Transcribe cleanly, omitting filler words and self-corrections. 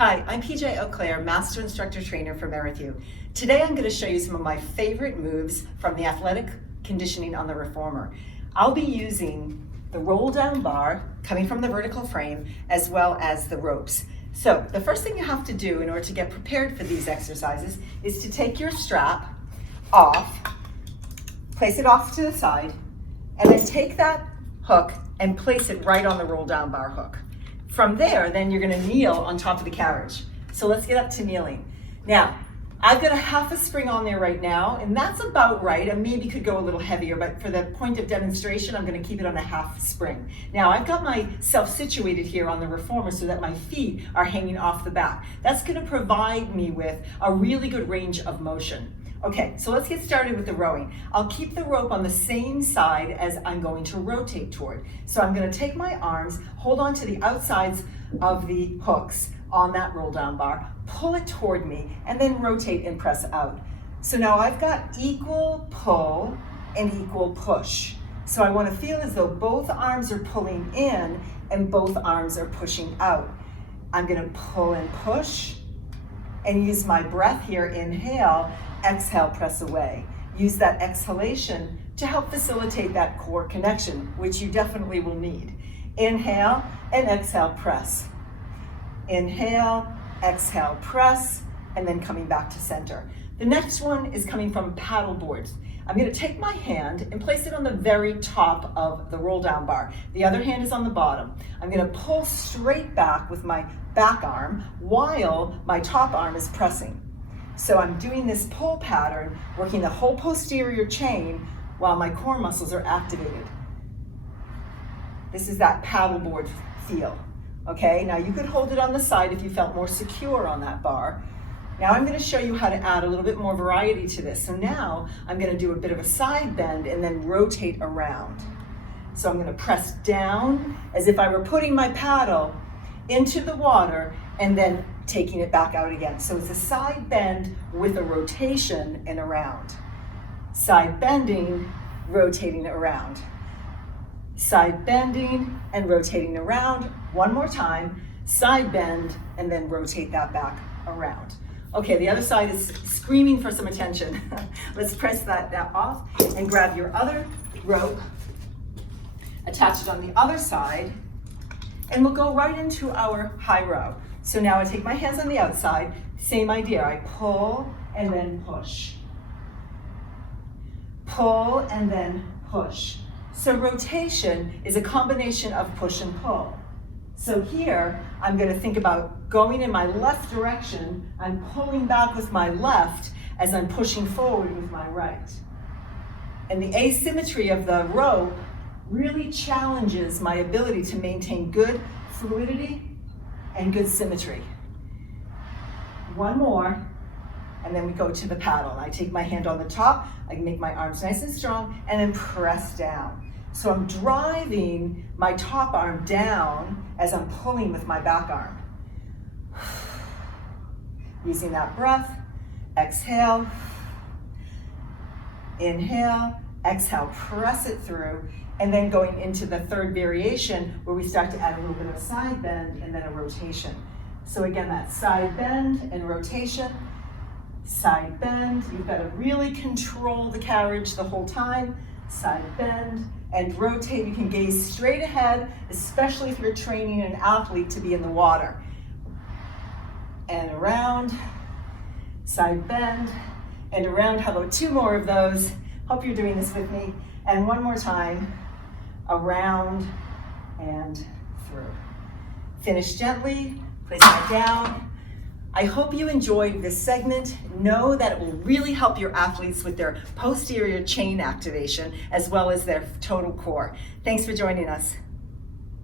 Hi, I'm PJ Auclair, Master Instructor Trainer for Merrithew. Today I'm going to show you some of my favorite moves from the athletic conditioning on the reformer. I'll be using the roll down bar coming from the vertical frame as well as the ropes. So the first thing you have to do in order to get prepared for these exercises is to take your strap off, place it off to the side, and then take that hook and place it right on the roll down bar hook. From there, then you're gonna kneel on top of the carriage. So let's get up to kneeling. Now, I've got a half a spring on there right now, and that's about right. I maybe could go a little heavier, but for the point of demonstration, I'm gonna keep it on a half spring. Now, I've got myself situated here on the reformer so that my feet are hanging off the back. That's gonna provide me with a really good range of motion. Okay, so let's get started with the rowing. I'll keep the rope on the same side as I'm going to rotate toward. So I'm gonna take my arms, hold on to the outsides of the hooks on that roll down bar, pull it toward me, and then rotate and press out. So now I've got equal pull and equal push. So I wanna feel as though both arms are pulling in and both arms are pushing out. I'm gonna pull and push and use my breath here, inhale, exhale, press away. Use that exhalation to help facilitate that core connection, which you definitely will need. Inhale and exhale, press. Inhale, exhale, press, and then coming back to center. The next one is coming from paddle boards. I'm gonna take my hand and place it on the very top of the roll down bar. The other hand is on the bottom. I'm gonna pull straight back with my back arm while my top arm is pressing. So I'm doing this pull pattern, working the whole posterior chain while my core muscles are activated. This is that paddleboard feel, okay? Now you could hold it on the side if you felt more secure on that bar. Now I'm gonna show you how to add a little bit more variety to this. So now I'm gonna do a bit of a side bend and then rotate around. So I'm gonna press down as if I were putting my paddle into the water and then taking it back out again. So it's a side bend with a rotation and around. Side bending, rotating around. Side bending and rotating around. One more time, side bend and then rotate that back around. Okay, the other side is screaming for some attention. Let's press that off and grab your other rope, attach it on the other side, and we'll go right into our high row. So now I take my hands on the outside, same idea. I pull and then push. Pull and then push. So rotation is a combination of push and pull. So here, I'm gonna think about going in my left direction. I'm pulling back with my left as I'm pushing forward with my right. And the asymmetry of the rope really challenges my ability to maintain good fluidity and good symmetry. One more, and then we go to the paddle. I take my hand on the top, I can make my arms nice and strong, and then press down. So I'm driving my top arm down as I'm pulling with my back arm. Using that breath, exhale, inhale, exhale, press it through, and then going into the third variation where we start to add a little bit of a side bend and then a rotation. So again, that side bend and rotation, side bend. You've got to really control the carriage the whole time. Side bend and rotate. You can gaze straight ahead, especially if you're training an athlete to be in the water. And around, side bend, and around. How about two more of those? Hope you're doing this with me. And one more time. Around and through. Finish gently, place that down. I hope you enjoyed this segment. Know that it will really help your athletes with their posterior chain activation as well as their total core. Thanks for joining us.